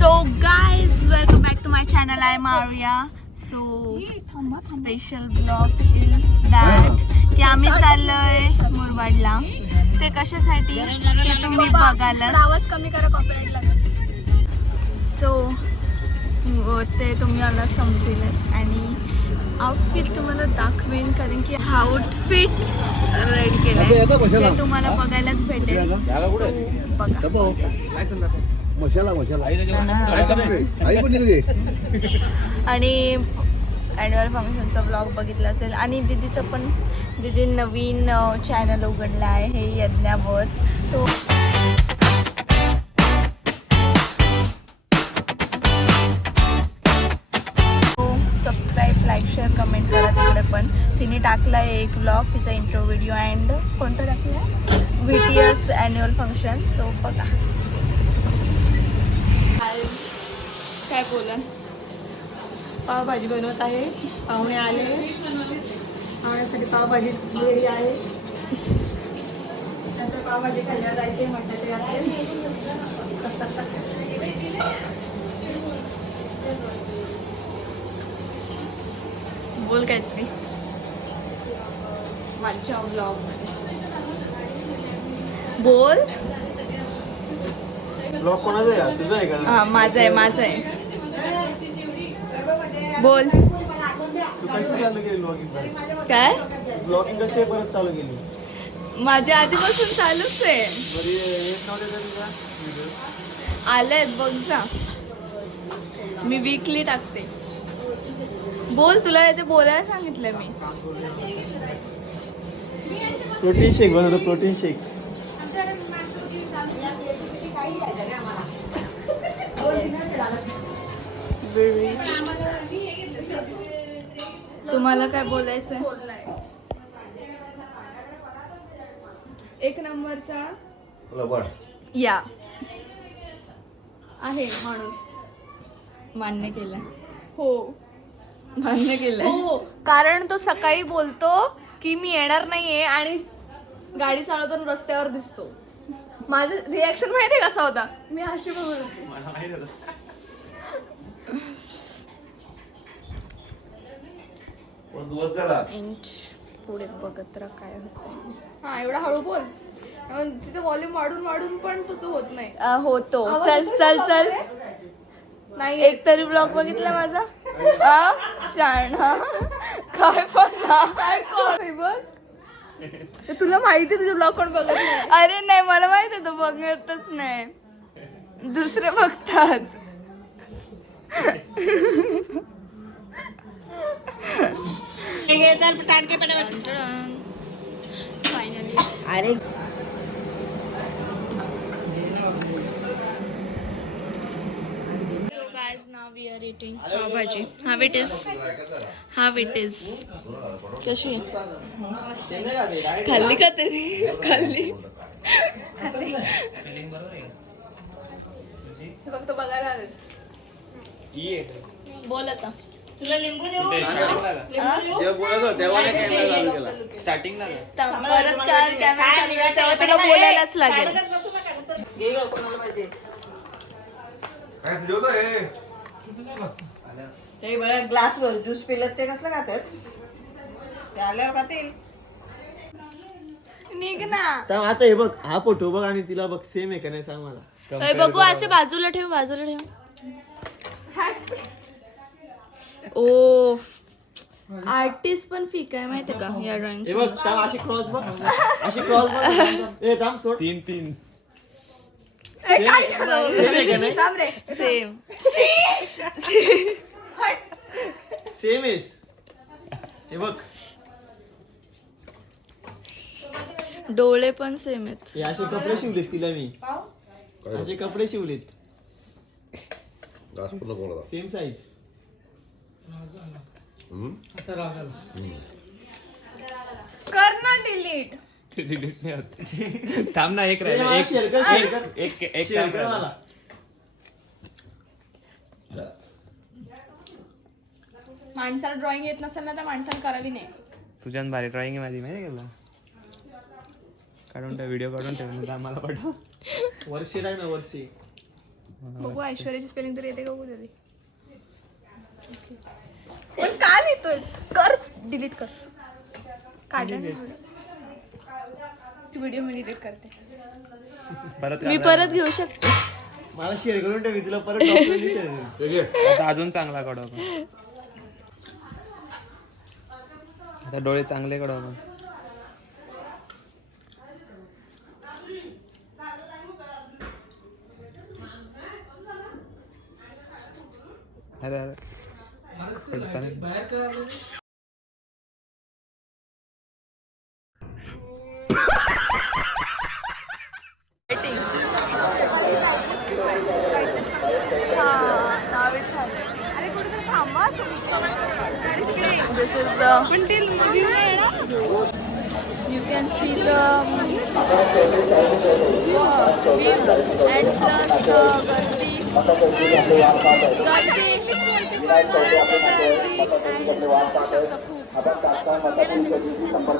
So guys, welcome back to my channel. I'm Arya. So special vlog is that की आम्ही चाललोय मुरबाडला. ते कशासाठी ते तुम्ही बघायला. आवाज कमी करा, कॉपीराइट लागेल. सो ते तुम्हाला समजेलच आणि आउटफिट तुम्हाला दाखवेन कारण की हा आउटफिट रेडी केलाय ते तुम्हाला बघायलाच भेटेल. मशाला आई पण निघे आणि ॲन्युअल फंक्शनचा ब्लॉग बघितला असेल आणि दीदी नवीन चॅनल उघडला आहे हे यज्ञाबर्स. तो सबस्क्राईब लाईक शेअर कमेंट करा. तिकडे पण तिने टाकला आहे एक ब्लॉग तिचा इंट्रो व्हिडिओ अँड कोणता टाकला VTS ॲन्युअल फंक्शन. सो बघा काय बोला. पावभाजी बनवत आहे. पाहुणे आले, पाहुण्यासाठी पावभाजी रेडी आहे. नंतर पावभाजी खायला जायचे मसाले आहे. बोल काहीतरी माझ्या ब्लॉग बोल. ब्लॉग कोणाचा आहे? तुझा आहे का? हा माझं आहे बोल. तू कशी चालू केली ब्लॉगिंग? काय ब्लॉगिंग कशी परत चालू केली? माझ्या आधीपासून चालूच आहे. बरी येत नव्हते तरी का? आलेत बघ ना, मी वीकली टाकते. बोल, तुला येते बोलायला सांगितलं मी. प्रोटीन शेक बनवतो, प्रोटीन शेक. तुम्हाला काय बोलायचं? एक नंबरचा लबाड या आहे माणूस. मान्य केलं हो, मान्य केलं हो. कारण तो सकाळी बोलतो की मी येणार नाहीये आणि गाडी चालवताना रस्त्यावर दिसतो. माझं रिॲक्शन माहिती कसा होता? मी अशी बघत पुढे बघत राहा काय होतं. हा एवढा हळू बोल, तिथे व्हॉल्यूम वाढून पण तुझं होत नाही. होतो. चल नाही. एक तरी ब्लॉग बघितला माझा? शाणा काय पण काय बघ. तुला माहिती तुझे ब्लॉग कोण बघत नाही? अरे नाही, मला माहिती आहे तो बघतच नाही, दुसरे बघतात. फायनली अरे now we are eating pav bhaji. How it is कशी आहे? खाल्ली का तरी? खाल्ली फक्त बघायला आले. बोल आता. तुला लिंबू देऊ? स्टार्टिंगला परत कॅमेरा तेव्हा तुला बोलायलाच लागेल. ते बरं ग्लासवर ज्यूस पिलत ते कसलं खातात? ते आल्यावर खातील. निघ ना. आता हे बघ, हा फोटो बघ आणि तिला बघ सेम आहे का नाही सांग मला. बघू असे बाजूला ठेव. ओ आर्टिस्ट पण फीक आहे माहिती का या ड्रॉइंग. हे बघ थांब, अशी क्रॉस बघ, अशी क्रॉस बघ. ए थांब सोड. 3 सेम आहेस. हे बघ डोळे पण सेम आहेत. हे असे कपडे शिवलेत तिला मी, असे कपडे शिवलेत सेम साईज. कर ना डिलीट. डिलीट नाही होत. थांब ना, एक राहिला. एक शेअर कर, एक शेअर काम कर कर मला. माणसाला ड्रॉइंग येत नसेल ना तर माणसाला करावी नाही. तुझ्यान भारी ड्रॉइंग आहे माझी माहिती का? काढून ठेव, व्हिडिओ काढून ठेव, आम्हाला पाठव. वर्षे नाही ना, वर्षे बघू ऐश्वर्याची स्पेलिंग तरी येते का बघू तरी. पण का लिहितोय? कर डिलीट कर. काढ व्हिडिओ मी डिलीट करते. मी परत घेऊ शकते. मला शेअर करून ठेवी तुला परत डॉक्टर आता अजून चांगला काढू आपण. आता डोळे चांगले काढू आपण. अरे अरे This is the. You can see the view and plus गर्दी. English बोलते पण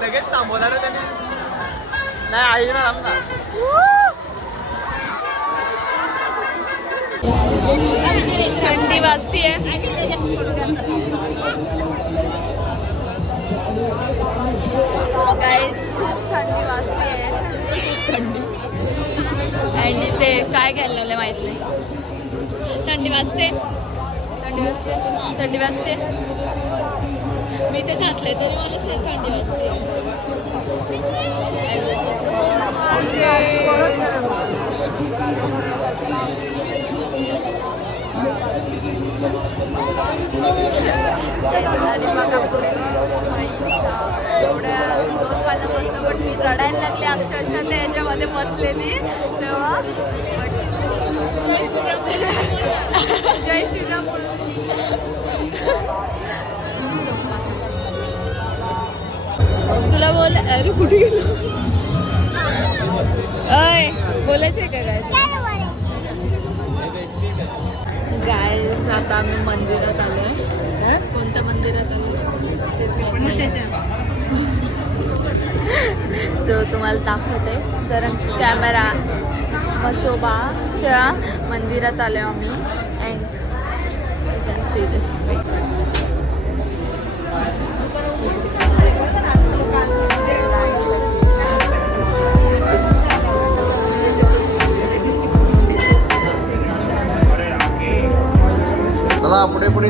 लगेच थांबवला रे त्याने. नाही आई ना थांब ना. थंडी वाजतीये. गाईस खूप थंडी वाजतीये. आणि इथे काय घ्यायला लावलंय माहित नाही. थंडी वाजते. थंडी वाजते. थंडी वाजते. मी ते घातलंय तरी मला सेम थंडी वाजते. आणि बघा पुढे एवढ्या 2 वाजल्यापासून पण मी रडायला लागले अक्षरशः त्या ह्याच्यामध्ये बसलेली तेव्हा. जय श्रीराम बोलून तुला बोल. अरे कुठे गेलो? अय बोलायचंय का काय? गाईज आता आम्ही मंदिरात आलोय. कोणत्या मंदिरात आलोय? जो तुम्हाला दाखवते तर कॅमेरा मसोबाच्या मंदिरात आलोय आम्ही. And you can see this. चला पुढे पुढे.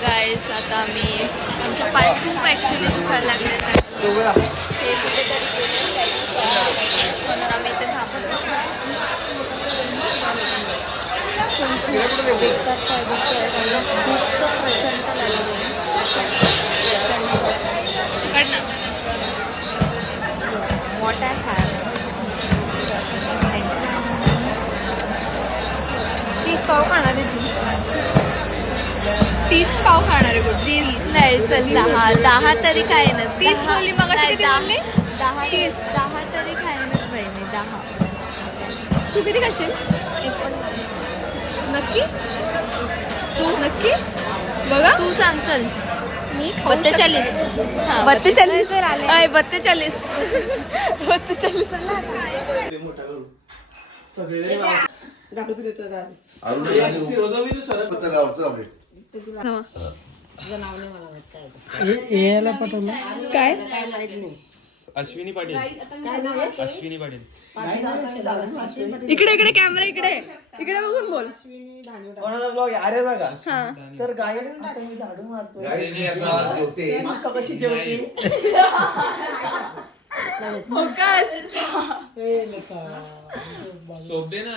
गाईस आता आम्ही आमच्या पाय खूप ॲक्च्युली दुखायला लागले हे कुठेतरी गेले म्हणून आम्ही इथे थांबलो खूप बेकार पाय दुखतोय खूप प्रचंड लागले वॉट आय हॅव 30 पाव खाणार आहे तू 30 पाव खाणार आहे कुठे 30 नाही चल 10 तरी काय ना 30 बोलली मग किती बोलली 10 तरी खायनच बाई मी 10 तू किती खाशील नक्की तू नक्की बघा तू सांग चल मी 42 42 आले 42 सगळे गाडू पिले तर काय अश्विनी पाटील अश्विनी पाटील इकडे इकडे कॅमेरा इकडे इकडे बघून बोल कोणाचा ब्लॉग आहे अरे बघा हा तर गाय आता मी झाडू मारतोय मग कशी जेवते सोप दे ना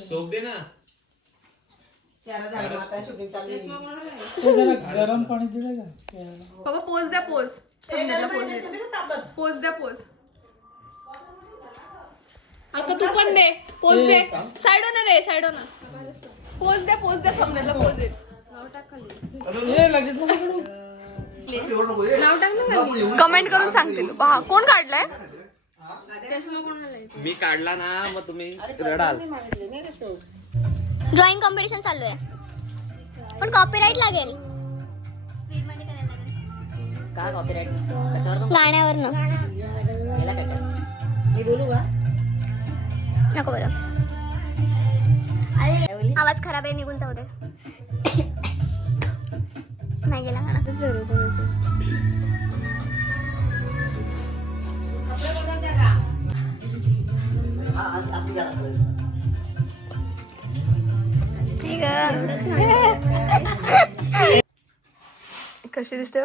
सोप दे ना गरम पाणी दिलं का बाबा पोज द्या पोज पोज द्या पोज आता तू पण दे पोज दे साइडो ना रे साइडो ना पोज द्या सामनेला पोज दे कमेंट करून सांगतील कोण काढलाय मी काढला ना मग तुम्ही रडाल ड्रॉइंग कॉम्पिटिशन चालू आहे पण कॉपीराइट लागेल गाण्यावरनं नको बरं आवाज खराब आहे निघून जाऊ दे नाही गेला कशी दिसते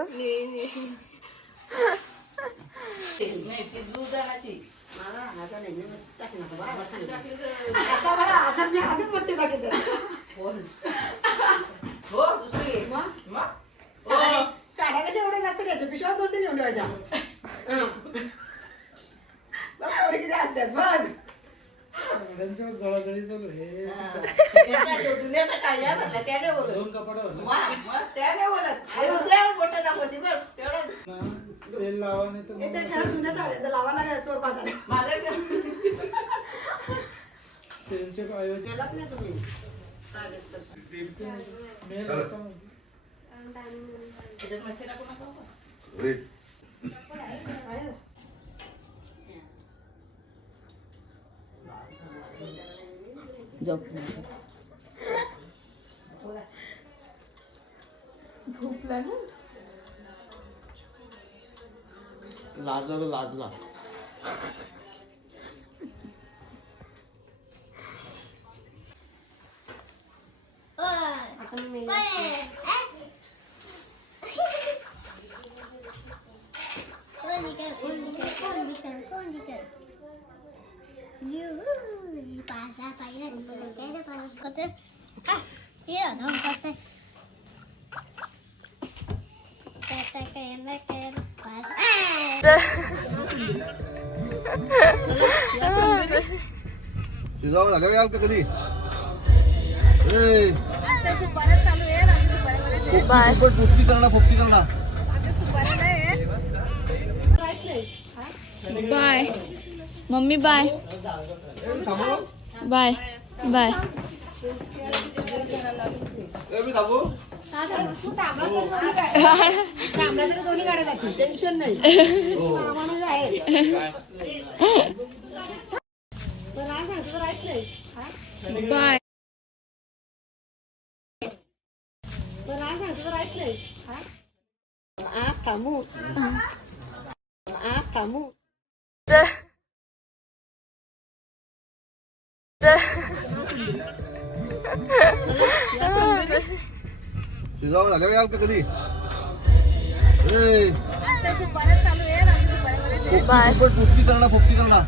साड्या कशा एवढ्या जास्त घेतो पिशव्या बोलते घेऊन ठेवायच्या किती असतात बघ त्याने बोलत दुसऱ्यावर बोट दाखवते बस तेवढं सेल लावा नाही तर लावा ना चोर पाहता माझ्या सेलचे पाय तुम्ही झोपलाय ना लाजला झालं याल का कधी फुफ्टी करणार bye mummy bye bye bye मी थांबू टेन्शन नाही बाय शिजावं झालं याल का कधी ए, सुपाऱ्या चालू आहे आमच्या सुपाऱ्यामध्ये पोपटी करणार